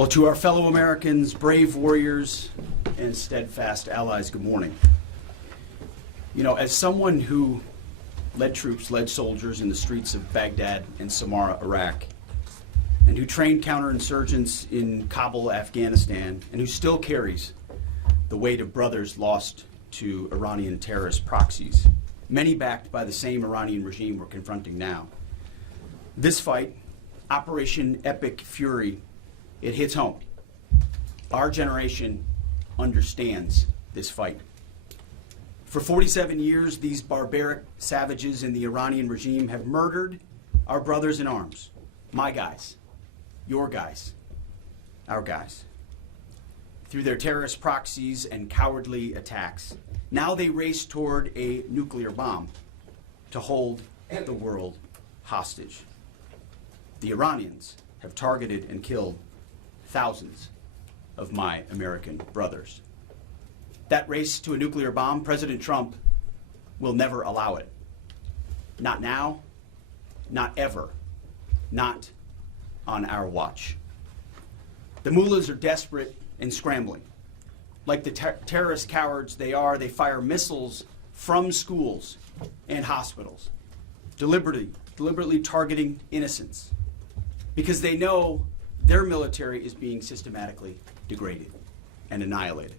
Well, to our fellow Americans, brave warriors, and steadfast allies, good morning. You know, as someone who led troops, led soldiers in the streets of Baghdad and Samarra, Iraq, and who trained counterinsurgents in Kabul, Afghanistan, and who still carries the weight of brothers lost to Iranian terrorist proxies, many backed by the same Iranian regime we're confronting now. This fight, Operation Epic Fury, it hits home. Our generation understands this fight. For 47 years, these barbaric savages in the Iranian regime have murdered our brothers in arms, my guys, your guys, our guys, through their terrorist proxies and cowardly attacks. Now they race toward a nuclear bomb to hold the world hostage. The Iranians have targeted and killed thousands of my American brothers. That race to a nuclear bomb, President Trump will never allow it. Not now, not ever, not on our watch. The mullahs are desperate and scrambling. Like the terrorist cowards they are, they fire missiles from schools and hospitals, deliberately targeting innocents, because they know their military is being systematically degraded and annihilated.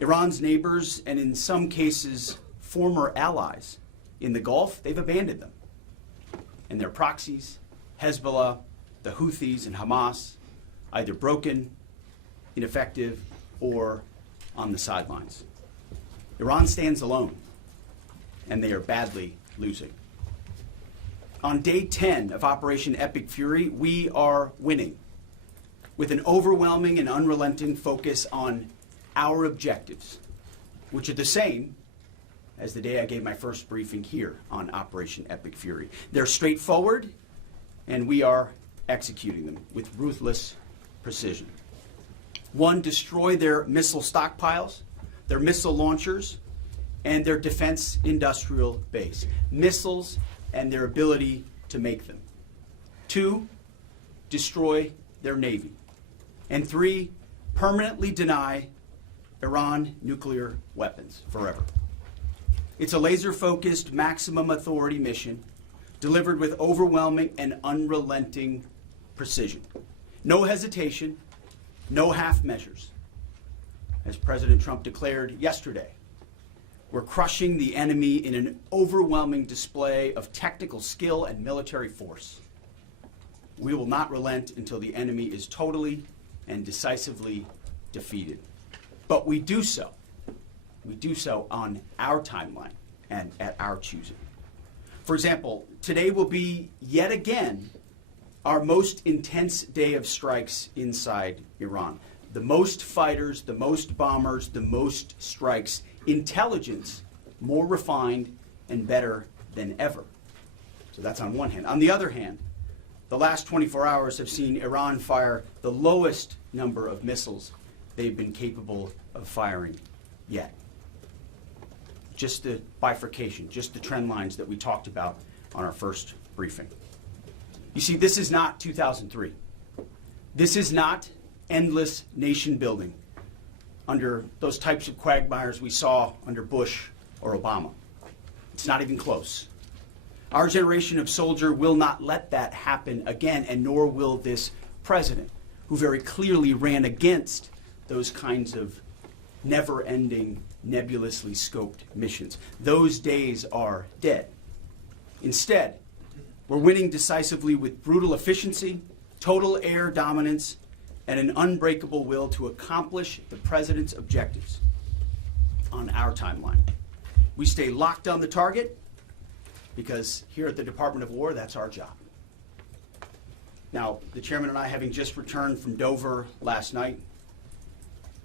Iran's neighbors, and in some cases, former allies in the Gulf, they've abandoned them. And their proxies, Hezbollah, the Houthis, and Hamas, either broken, ineffective, or on the sidelines. Iran stands alone, and they are badly losing. On day 10 of Operation Epic Fury, we are winning with an overwhelming and unrelenting focus on our objectives, which are the same as the day I gave my first briefing here on Operation Epic Fury. They're straightforward, and we are executing them with ruthless precision. One, destroy their missile stockpiles, their missile launchers, and their defense industrial base. Missiles and their ability to make them. Two, destroy their navy. And three, permanently deny Iran nuclear weapons forever. It's a laser-focused, maximum authority mission delivered with overwhelming and unrelenting precision. No hesitation, no half measures. As President Trump declared yesterday, we're crushing the enemy in an overwhelming display of technical skill and military force. We will not relent until the enemy is totally and decisively defeated. But we do so on our timeline and at our choosing. For example, today will be yet again our most intense day of strikes inside Iran. The most fighters, the most bombers, the most strikes. Intelligence more refined and better than ever. So that's on one hand. On the other hand, the last 24 hours have seen Iran fire the lowest number of missiles they've been capable of firing yet. Just the bifurcation, just the trend lines that we talked about on our first briefing. You see, this is not 2003. This is not endless nation building under those types of quagmires we saw under Bush or Obama. It's not even close. Our generation of soldier will not let that happen again, and nor will this president, who very clearly ran against those kinds of never-ending, nebulously scoped missions. Those days are dead. Instead, we're winning decisively with brutal efficiency, total air dominance, and an unbreakable will to accomplish the president's objectives on our timeline. We stay locked on the target because here at the Department of War, that's our job. Now, the chairman and I, having just returned from Dover last night,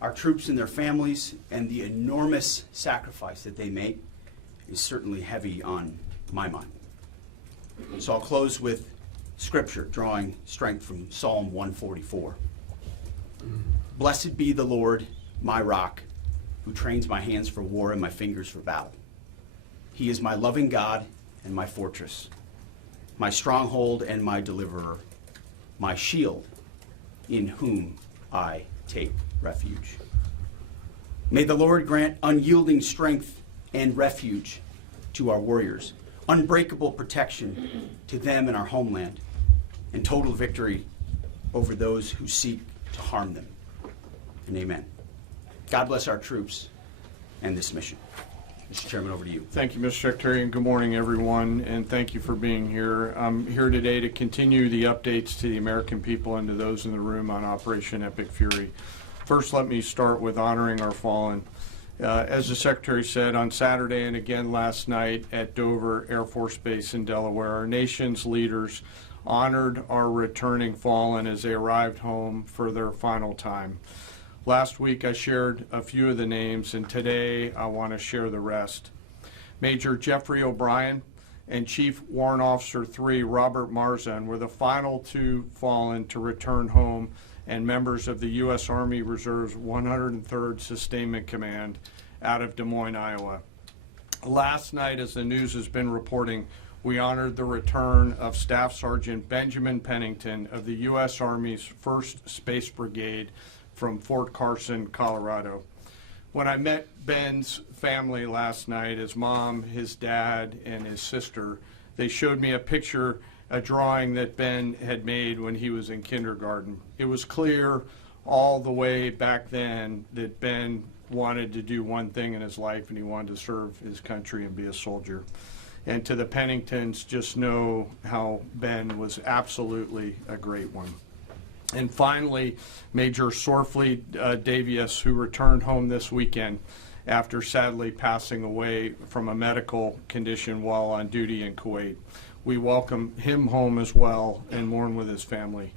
our troops and their families and the enormous sacrifice that they make is certainly heavy on my mind. So I'll close with scripture, drawing strength from Psalm 144. Blessed be the Lord, my rock, who trains my hands for war and my fingers for battle. He is my loving God and my fortress, my stronghold and my deliverer, my shield in whom I take refuge. May the Lord grant unyielding strength and refuge to our warriors, unbreakable protection to them and our homeland, and total victory over those who seek to harm them. And amen. God bless our troops and this mission. Mr. Chairman, over to you. Thank you, Mr. Secretary, and good morning, everyone, and thank you for being here. I'm here today to continue the updates to the American people and to those in the room on Operation Epic Fury. First, let me start with honoring our fallen. As the Secretary said, on Saturday and again last night at Dover Air Force Base in Delaware, our nation's leaders honored our returning fallen as they arrived home for their final time. Last week I shared a few of the names, and today I want to share the rest. Major Jeffrey O'Brien and Chief Warrant Officer 3 Robert Marzan were the final two fallen to return home, and members of the U.S. Army Reserve's 103rd Sustainment Command out of Des Moines, Iowa. Last night, as the news has been reporting, we honored the return of Staff Sergeant Benjamin Pennington of the U.S. Army's 1st Space Brigade from Fort Carson, Colorado. When I met Ben's family last night, his mom, his dad, and his sister, they showed me a drawing that Ben had made when he was in kindergarten. It was clear all the way back then that Ben wanted to do one thing in his life, and he wanted to serve his country and be a soldier. And to the Penningtons, just know how Ben was absolutely a great one. And finally, Major Sorfleet Davies, who returned home this weekend after sadly passing away from a medical condition while on duty in Kuwait. We welcome him home as well and mourn with his family.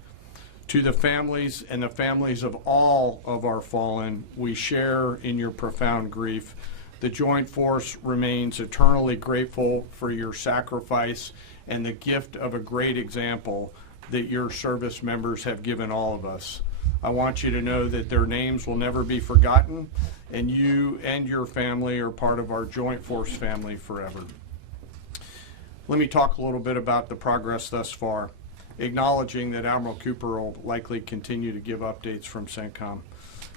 To the families and the families of all of our fallen, we share in your profound grief. The Joint Force remains eternally grateful for your sacrifice and the gift of a great example that your service members have given all of us. I want you to know that their names will never be forgotten, and you and your family are part of our Joint Force family forever. Let me talk a little bit about the progress thus far, acknowledging that Admiral Cooper will likely continue to give updates from CENTCOM.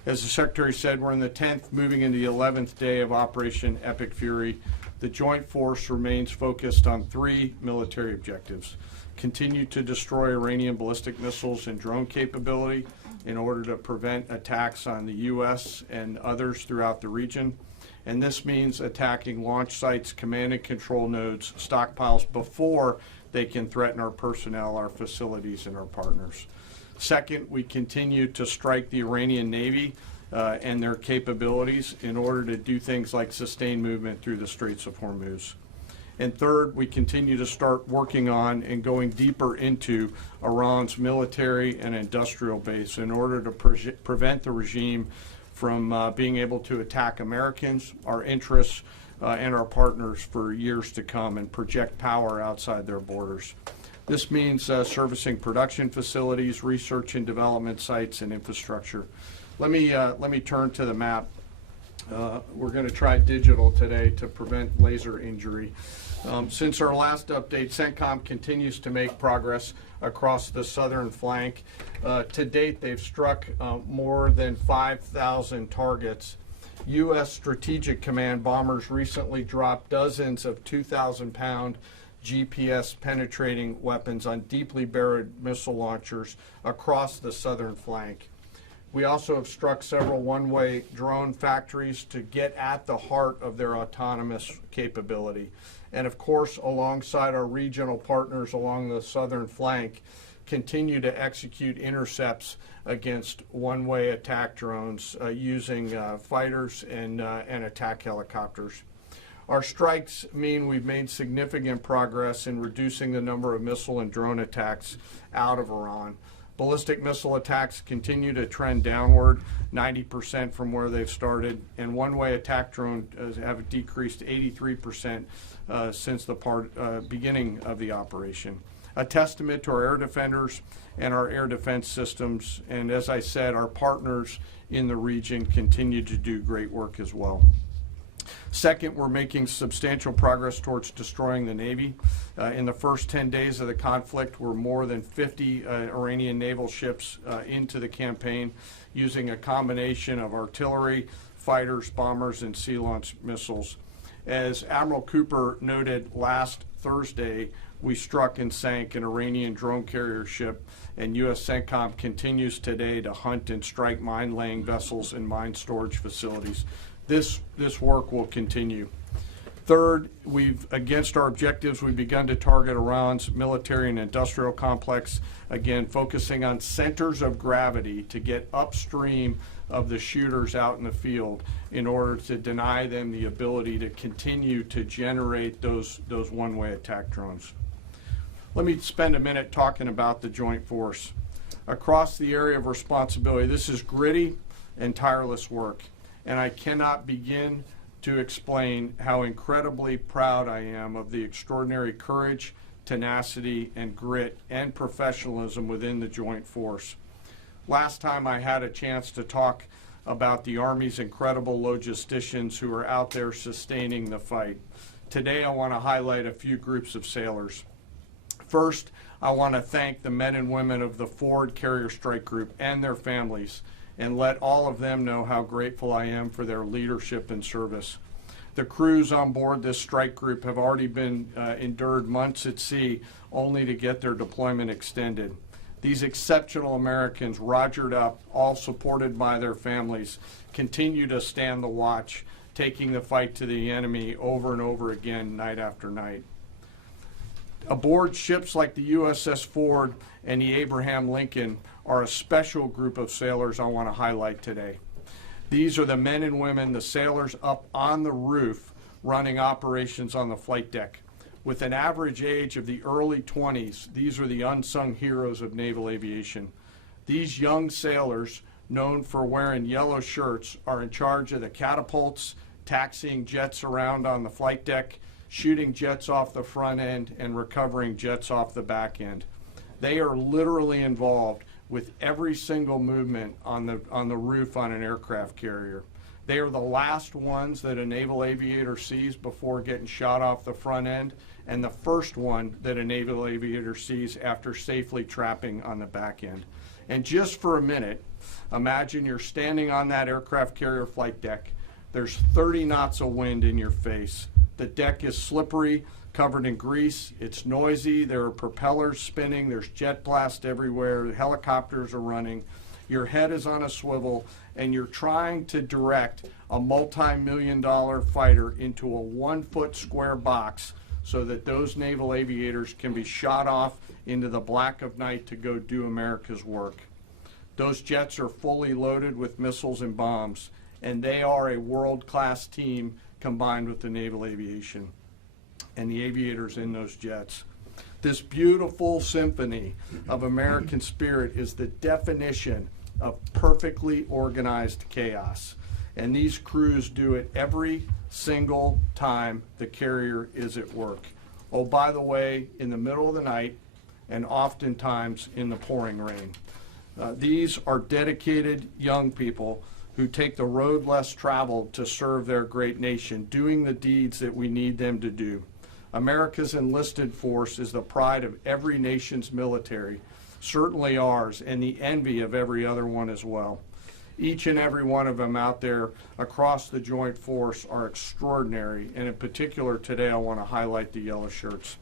As the Secretary said, we're in the 10th, moving into the 11th day of Operation Epic Fury. The Joint Force remains focused on 3 military objectives. Continue to destroy Iranian ballistic missiles and drone capability in order to prevent attacks on the U.S. and others throughout the region. And this means attacking launch sites, command and control nodes, stockpiles before they can threaten our personnel, our facilities, and our partners. Second, we continue to strike the Iranian Navy and their capabilities in order to do things like sustain movement through the Straits of Hormuz. And third, we continue to start working on and going deeper into Iran's military and industrial base in order to prevent the regime from being able to attack Americans, our interests, and our partners for years to come and project power outside their borders. This means servicing production facilities, research and development sites, and infrastructure. Let me turn to the map. We're going to try digital today to prevent laser injury. Since our last update, CENTCOM continues to make progress across the southern flank. To date, they've struck more than 5,000 targets. U.S. Strategic Command bombers recently dropped dozens of 2,000-pound GPS penetrating weapons on deeply buried missile launchers across the southern flank. We also have struck several one-way drone factories to get at the heart of their autonomous capability. And of course, alongside our regional partners along the southern flank, continue to execute intercepts against one-way attack drones using fighters and attack helicopters. Our strikes mean we've made significant progress in reducing the number of missile and drone attacks out of Iran. Ballistic missile attacks continue to trend downward, 90% from where they've started, and one-way attack drones have decreased 83% since the beginning of the operation. A testament to our air defenders and our air defense systems, and as I said, our partners in the region continue to do great work as well. Second, we're making substantial progress towards destroying the Navy. In the first 10 days of the conflict, we're more than 50 Iranian naval ships into the campaign using a combination of artillery, fighters, bombers, and sea-launched missiles. As Admiral Cooper noted last Thursday, we struck and sank an Iranian drone carrier ship, and U.S. CENTCOM continues today to hunt and strike mine-laying vessels and mine storage facilities. This work will continue. Third, against our objectives, we've begun to target Iran's military and industrial complex, again, focusing on centers of gravity to get upstream of the shooters out in the field in order to deny them the ability to continue to generate those one-way attack drones. Let me spend a minute talking about the Joint Force. Across the area of responsibility, this is gritty and tireless work, and I cannot begin to explain how incredibly proud I am of the extraordinary courage, tenacity, and grit and professionalism within the Joint Force. Last time I had a chance to talk about the Army's incredible logisticians who are out there sustaining the fight. Today I want to highlight a few groups of sailors. First, I want to thank the men and women of the Forward Carrier Strike Group and their families, and let all of them know how grateful I am for their leadership and service. The crews on board this strike group have already been endured months at sea only to get their deployment extended. These exceptional Americans, rogered up, all supported by their families, continue to stand the watch, taking the fight to the enemy over and over again, night after night. Aboard ships like the USS Ford and the Abraham Lincoln are a special group of sailors I want to highlight today. These are the men and women, the sailors up on the roof, running operations on the flight deck. With an average age of the early 20s, these are the unsung heroes of naval aviation. These young sailors, known for wearing yellow shirts, are in charge of the catapults, taxiing jets around on the flight deck, shooting jets off the front end, and recovering jets off the back end. They are literally involved with every single movement on the roof on an aircraft carrier. They are the last ones that a naval aviator sees before getting shot off the front end, and the first one that a naval aviator sees after safely trapping on the back end. And just for a minute, imagine you're standing on that aircraft carrier flight deck. There's 30 knots of wind in your face. The deck is slippery, covered in grease. It's noisy. There are propellers spinning. There's jet blast everywhere. Helicopters are running. Your head is on a swivel, and you're trying to direct a multi-million-dollar fighter into a 1-foot square box so that those naval aviators can be shot off into the black of night to go do America's work. Those jets are fully loaded with missiles and bombs, and they are a world-class team combined with the naval aviation and the aviators in those jets. This beautiful symphony of American spirit is the definition of perfectly organized chaos. And these crews do it every single time the carrier is at work. Oh, by the way, in the middle of the night and oftentimes in the pouring rain. These are dedicated young people who take the road less traveled to serve their great nation, doing the deeds that we need them to do. America's enlisted force is the pride of every nation's military, certainly ours, and the envy of every other one as well. Each and every one of them out there across the Joint Force are extraordinary, and in particular today I want to highlight the yellow shirts.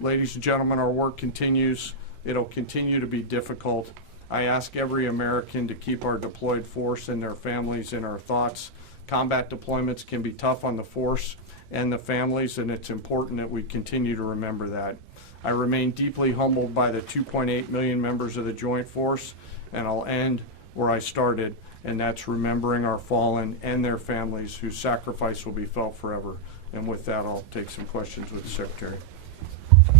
Ladies and gentlemen, our work continues. It'll continue to be difficult. I ask every American to keep our deployed force and their families in our thoughts. Combat deployments can be tough on the force and the families, and it's important that we continue to remember that. I remain deeply humbled by the 2.8 million members of the Joint Force, and I'll end where I started, and that's remembering our fallen and their families whose sacrifice will be felt forever. And with that, I'll take some questions with the Secretary.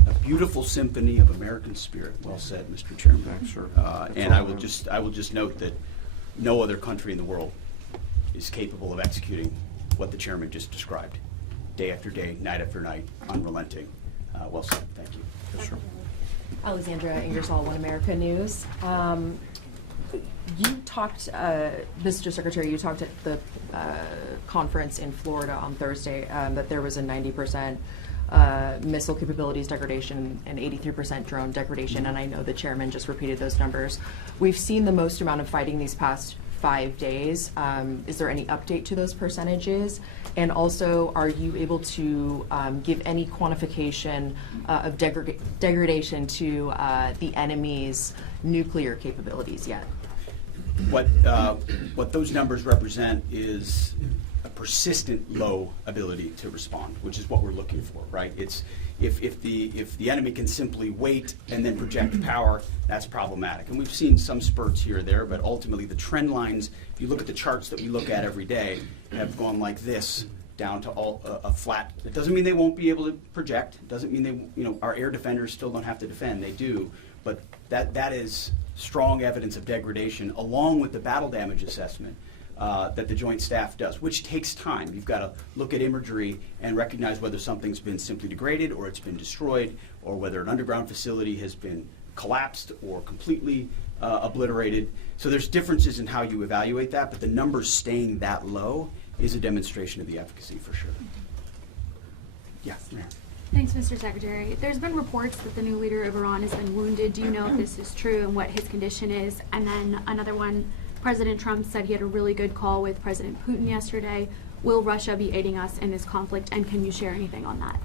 A beautiful symphony of American spirit. Well said, Mr. Chairman. Thanks, sir. And I will just note that no other country in the world is capable of executing what the chairman just described, day after day, night after night, unrelenting. Well said. Thank you. Yes, sir. Alexandra Ingersoll, One America News. You talked, Mr. Secretary, you talked at the conference in Florida on Thursday that there was a 90% missile capabilities degradation and 83% drone degradation, and I know the chairman just repeated those numbers. We've seen the most amount of fighting these past 5 days. Is there any update to those percentages? And also, are you able to give any quantification of degradation to the enemy's nuclear capabilities yet? What those numbers represent is a persistent low ability to respond, which is what we're looking for, right? It's if the enemy can simply wait and then project power, that's problematic. And we've seen some spurts here or there, but ultimately the trend lines, if you look at the charts that we look at every day, have gone like this down to a flat. It doesn't mean they won't be able to project. It doesn't mean our air defenders still don't have to defend. They do, but that is strong evidence of degradation, along with the battle damage assessment that the Joint Staff does, which takes time. You've got to look at imagery and recognize whether something's been simply degraded or it's been destroyed, or whether an underground facility has been collapsed or completely obliterated. So there's differences in how you evaluate that, but the numbers staying that low is a demonstration of the efficacy for sure. Yeah. Thanks, Mr. Secretary. There's been reports that the new leader of Iran has been wounded. Do you know if this is true and what his condition is? And then another one, President Trump said he had a really good call with President Putin yesterday. Will Russia be aiding us in this conflict, and can you share anything on that?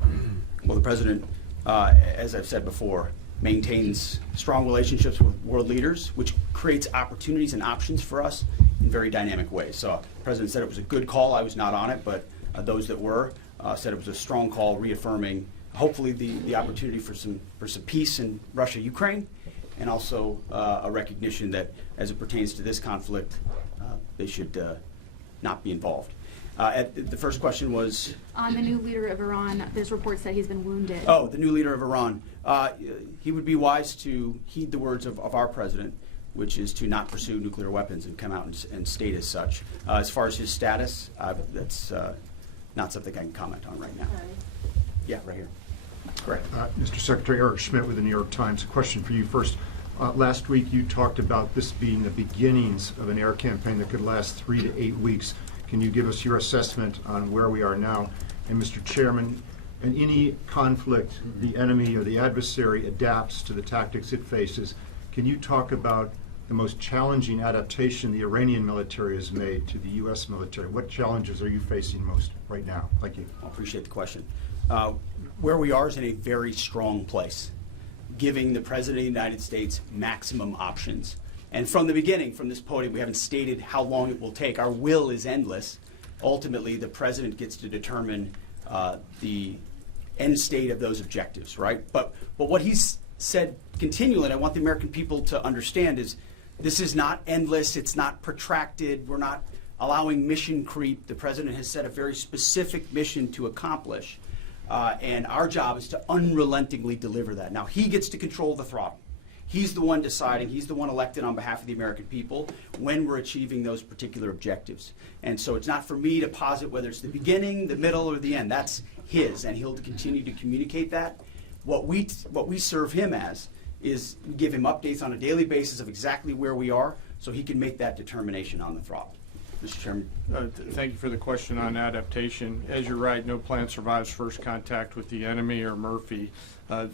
Well, the president, as I've said before, maintains strong relationships with world leaders, which creates opportunities and options for us in very dynamic ways. So the president said it was a good call. I was not on it, but those that were said it was a strong call, reaffirming hopefully the opportunity for some peace in Russia, Ukraine, and also a recognition that as it pertains to this conflict, they should not be involved. The first question was? On the new leader of Iran, there's reports that he's been wounded. Oh, the new leader of Iran. He would be wise to heed the words of our president, which is to not pursue nuclear weapons and come out and state as such. As far as his status, that's not something I can comment on right now. Yeah, right here. Correct. Mr. Secretary, Eric Schmidt with the New York Times. A question for you first. Last week you talked about this being the beginnings of an air campaign that could last 3 to 8 weeks. Can you give us your assessment on where we are now? And Mr. Chairman, in any conflict, the enemy or the adversary adapts to the tactics it faces. Can you talk about the most challenging adaptation the Iranian military has made to the U.S. military? What challenges are you facing most right now? Thank you. I appreciate the question. Where we are is in a very strong place, giving the President of the United States maximum options. And from the beginning, from this podium, we haven't stated how long it will take. Our will is endless. Ultimately, the President gets to determine the end state of those objectives, right? But what he's said continually, and I want the American people to understand, is this is not endless. It's not protracted. We're not allowing mission creep. The President has set a very specific mission to accomplish. And our job is to unrelentingly deliver that. Now, he gets to control the throttle. He's the one deciding, he's the one elected on behalf of the American people when we're achieving those particular objectives. And so it's not for me to posit whether it's the beginning, the middle, or the end. That's his, and he'll continue to communicate that. What we serve him as is give him updates on a daily basis of exactly where we are so he can make that determination on the throttle. Mr. Chairman. Thank you for the question on adaptation. As you're right, no plan survives first contact with the enemy or Murphy.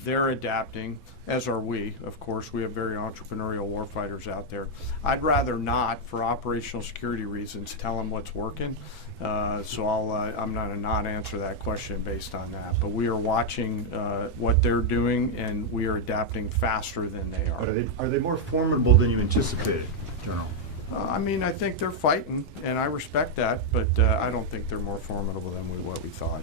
They're adapting, as are we. Of course, we have very entrepreneurial warfighters out there. I'd rather not, for operational security reasons, tell them what's working. So I'm not a non-answer that question based on that. But we are watching what they're doing, and we are adapting faster than they are. But are they more formidable than you anticipated, General? I mean, I think they're fighting, and I respect that, but I don't think they're more formidable than what we thought.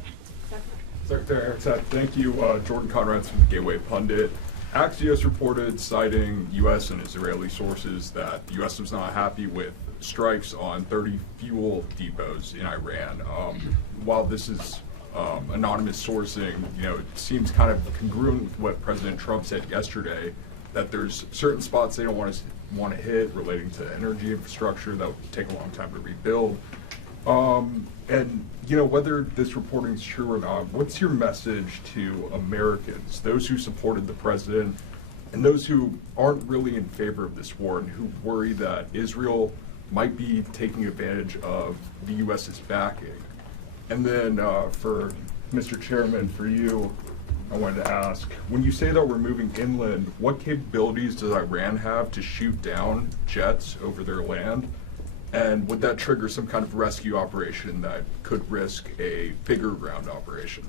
Secretary Hegseth, thank you. Jordan Conrads from the Gateway Pundit. Axios reported, citing U.S. and Israeli sources, that the U.S. was not happy with strikes on 30 fuel depots in Iran. While this is anonymous sourcing, it seems kind of congruent with what President Trump said yesterday, that there's certain spots they don't want to hit relating to energy infrastructure that would take a long time to rebuild. And whether this reporting is true or not, what's your message to Americans, those who supported the president and those who aren't really in favor of this war and who worry that Israel might be taking advantage of the U.S.'s backing. And then for Mr. Chairman, for you, I wanted to ask, when you say that we're moving inland, what capabilities does Iran have to shoot down jets over their land? And would that trigger some kind of rescue operation that could risk a bigger ground operation?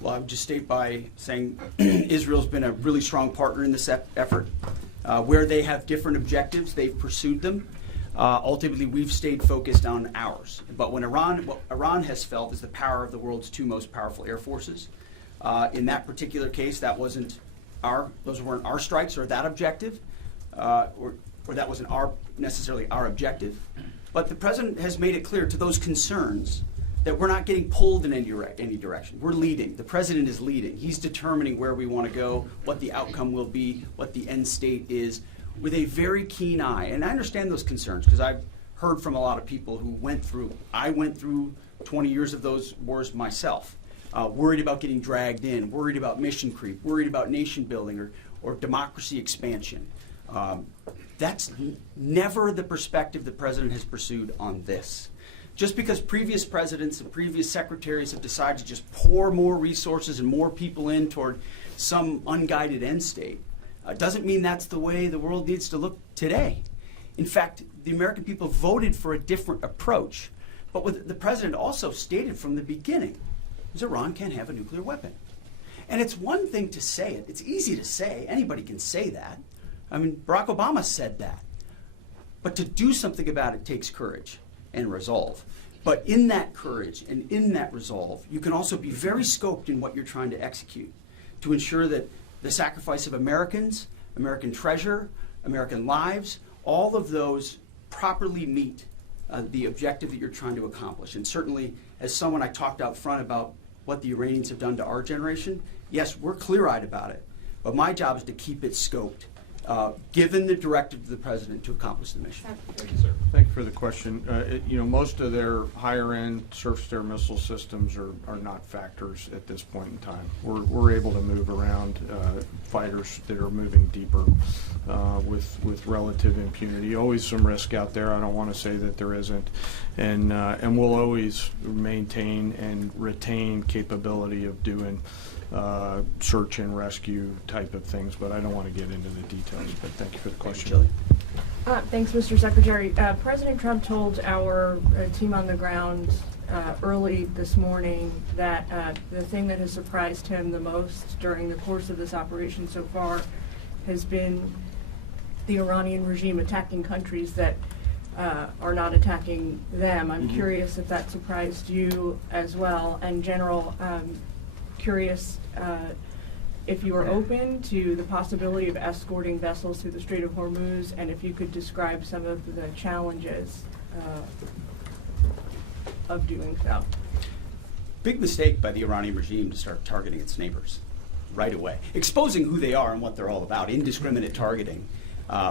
Well, I would just state by saying Israel's been a really strong partner in this effort. Where they have different objectives, they've pursued them. Ultimately, we've stayed focused on ours. But what Iran has felt is the power of the world's two most powerful air forces. In that particular case, those weren't our strikes or that objective, or that wasn't necessarily our objective. But the president has made it clear to those concerns that we're not getting pulled in any direction. We're leading. The president is leading. He's determining where we want to go, what the outcome will be, what the end state is, with a very keen eye. And I understand those concerns because I've heard from a lot of people who I went through 20 years of those wars myself, worried about getting dragged in, worried about mission creep, worried about nation building or democracy expansion. That's never the perspective the president has pursued on this. Just because previous presidents and previous secretaries have decided to just pour more resources and more people in toward some unguided end state doesn't mean that's the way the world needs to look today. In fact, the American people voted for a different approach. But what the president also stated from the beginning is Iran can't have a nuclear weapon. And it's one thing to say it. It's easy to say. Anybody can say that. I mean, Barack Obama said that. But to do something about it takes courage and resolve. But in that courage and in that resolve, you can also be very scoped in what you're trying to execute to ensure that the sacrifice of Americans, American treasure, American lives, all of those properly meet the objective that you're trying to accomplish. And certainly, as someone I talked out front about what the Iranians have done to our generation, yes, we're clear-eyed about it. But my job is to keep it scoped, given the directive of the president to accomplish the mission. Thank you, sir. Thank you for the question. Most of their higher-end surface-to-air missile systems are not factors at this point in time. We're able to move around fighters that are moving deeper with relative impunity. Always some risk out there. I don't want to say that there isn't, and we'll always maintain and retain capability of doing search and rescue type of things, but I don't want to get into the details. But thank you for the question. Thanks, Mr. Secretary. President Trump told our team on the ground early this morning that the thing that has surprised him the most during the course of this operation so far has been the Iranian regime attacking countries that are not attacking them. I'm curious if that surprised you as well. And General, curious if you are open to the possibility of escorting vessels through the Strait of Hormuz, and if you could describe some of the challenges of doing so. Big mistake by the Iranian regime to start targeting its neighbors right away, exposing who they are and what they're all about, indiscriminate targeting,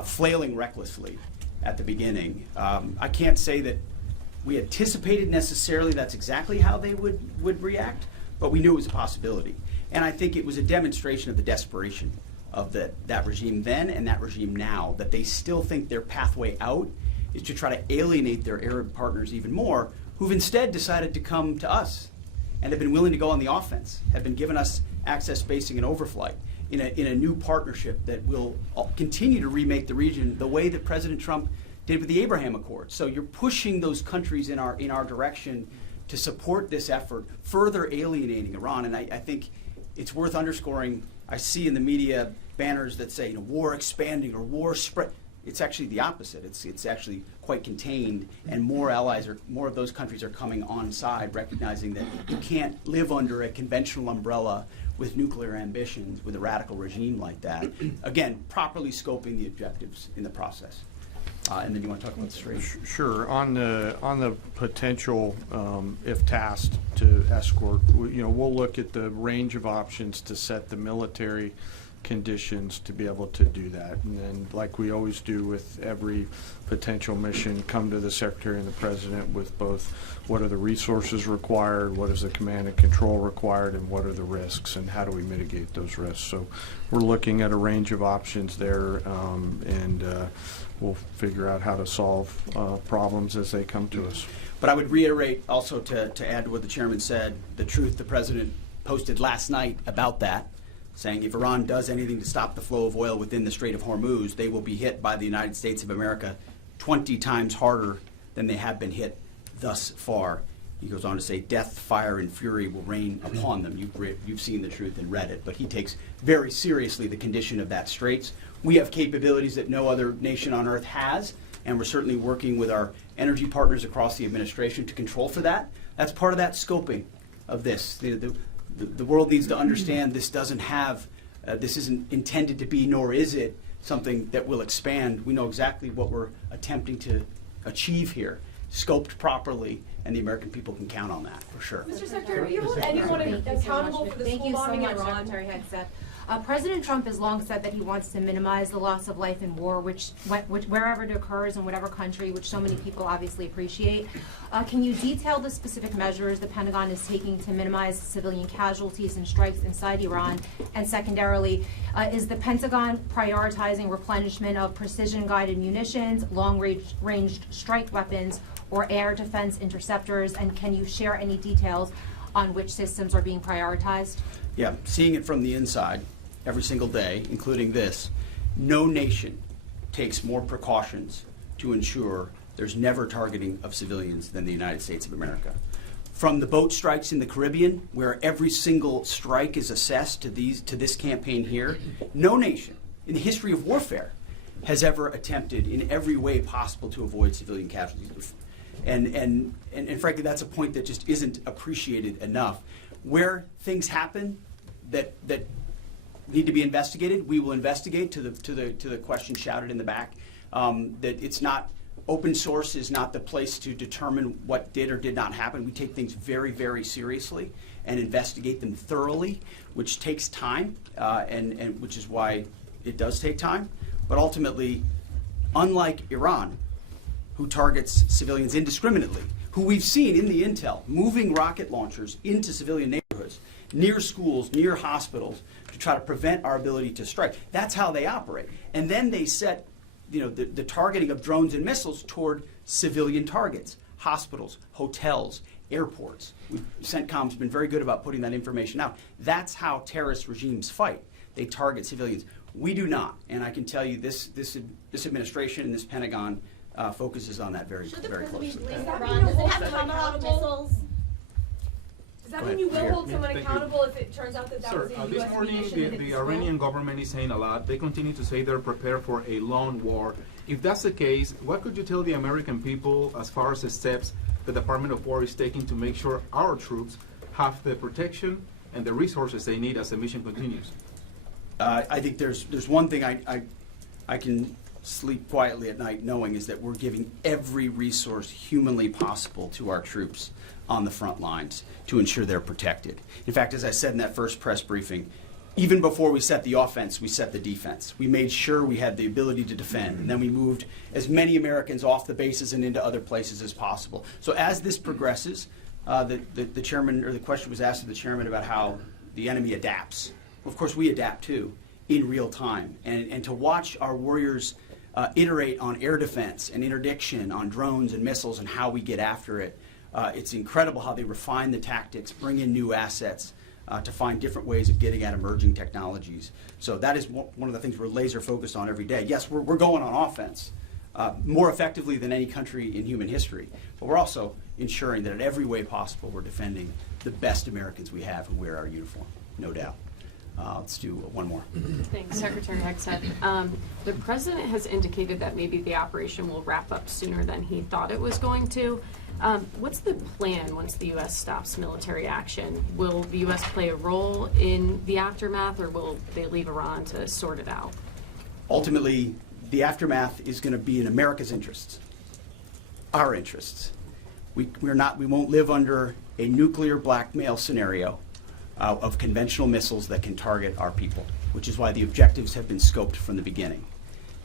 flailing recklessly at the beginning. I can't say that we anticipated necessarily that's exactly how they would react, but we knew it was a possibility. And I think it was a demonstration of the desperation of that regime then and that regime now, that they still think their pathway out is to try to alienate their Arab partners even more, who've instead decided to come to us and have been willing to go on the offense, have been giving us access, spacing, and overflight in a new partnership that will continue to remake the region the way that President Trump did with the Abraham Accords. So you're pushing those countries in our direction to support this effort, further alienating Iran. And I think it's worth underscoring. I see in the media banners that say, war expanding or war spread. It's actually the opposite. It's actually quite contained, and more of those countries are coming on side, recognizing that you can't live under a conventional umbrella with nuclear ambitions with a radical regime like that. Again, properly scoping the objectives in the process. And then you want to talk about the Strait? Sure. On the potential, if tasked to escort, we'll look at the range of options to set the military conditions to be able to do that. And then, like we always do with every potential mission, come to the Secretary and the President with both what are the resources required, what is the command and control required, and what are the risks, and how do we mitigate those risks. So we're looking at a range of options there, and we'll figure out how to solve problems as they come to us. But I would reiterate also to add to what the chairman said, the truth the president posted last night about that, saying if Iran does anything to stop the flow of oil within the Strait of Hormuz, they will be hit by the United States of America 20 times harder than they have been hit thus far. He goes on to say, death, fire, and fury will rain upon them. You've seen the truth and read it. But he takes very seriously the condition of that straits. We have capabilities that no other nation on earth has, and we're certainly working with our energy partners across the administration to control for that. That's part of that scoping of this. The world needs to understand this doesn't have, this isn't intended to be, nor is it something that will expand. We know exactly what we're attempting to achieve here, scoped properly, and the American people can count on that, for sure. Mr. Secretary, will you hold anyone accountable for the school bombing in Iran? Secretary Hegseth. President Trump has long said that he wants to minimize the loss of life in war, which wherever it occurs in whatever country, which so many people obviously appreciate. Can you detail the specific measures the Pentagon is taking to minimize civilian casualties and strikes inside Iran? And secondarily, is the Pentagon prioritizing replenishment of precision-guided munitions, long-range strike weapons, or air defense interceptors? And can you share any details on which systems are being prioritized? Yeah, seeing it from the inside every single day, including this, no nation takes more precautions to ensure there's never targeting of civilians than the United States of America. From the boat strikes in the Caribbean, where every single strike is assessed to this campaign here, no nation in the history of warfare has ever attempted in every way possible to avoid civilian casualties. And frankly, that's a point that just isn't appreciated enough. Where things happen that need to be investigated, we will investigate to the question shouted in the back. That it's not, open source is not the place to determine what did or did not happen. We take things very, very seriously and investigate them thoroughly, which takes time, and which is why it does take time. But ultimately, unlike Iran, who targets civilians indiscriminately, who we've seen in the intel moving rocket launchers into civilian neighborhoods, near schools, near hospitals, to try to prevent our ability to strike. That's how they operate. And then they set, the targeting of drones and missiles toward civilian targets, hospitals, hotels, airports. CENTCOM's been very good about putting that information out. That's how terrorist regimes fight. They target civilians. We do not. And I can tell you this administration and this Pentagon focuses on that very closely. Does that mean you will hold someone accountable? Does that mean you will hold someone accountable if it turns out that that was a U.S. This morning, munition? the Iranian government is saying a lot. They continue to say they're prepared for a long war. If that's the case, what could you tell the American people as far as the steps the Department of War is taking to make sure our troops have the protection and the resources they need as the mission continues? I think there's one thing I can sleep quietly at night knowing is that we're giving every resource humanly possible to our troops on the front lines to ensure they're protected. In fact, as I said in that first press briefing, even before we set the offense, we set the defense. We made sure we had the ability to defend, and then we moved as many Americans off the bases and into other places as possible. So as this progresses, the chairman, or the question was asked of the chairman about how the enemy adapts. Of course, we adapt too, in real time. And to watch our warriors iterate on air defense and interdiction, on drones and missiles and how we get after it, it's incredible how they refine the tactics, bring in new assets to find different ways of getting at emerging technologies. So that is one of the things we're laser focused on every day. Yes, we're going on offense more effectively than any country in human history, but we're also ensuring that in every way possible we're defending the best Americans we have who wear our uniform, no doubt. Let's do one more. Thanks, Secretary Hegseth. The president has indicated that maybe the operation will wrap up sooner than he thought it was going to. What's the plan once the U.S. stops military action? Will the U.S. play a role in the aftermath, or will they leave Iran to sort it out? Ultimately, the aftermath is going to be in America's interests, our interests. We won't live under a nuclear blackmail scenario of conventional missiles that can target our people. which is why the objectives have been scoped from the beginning.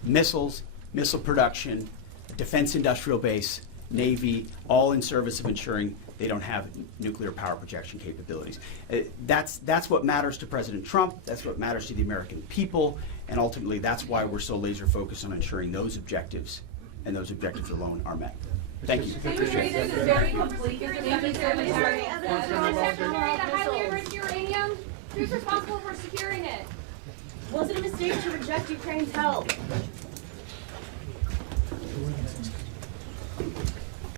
Missiles, missile production, defense industrial base, Navy, all in service of ensuring they don't have nuclear power projection capabilities. That's what matters to President Trump, that's what matters to the American people, and ultimately that's why we're so laser focused on ensuring those objectives, and those objectives alone, are met. Thank you. Secretary, this is very complete. Secretary, the highly enriched uranium, who's responsible for securing it? Was it a mistake to reject Ukraine's help?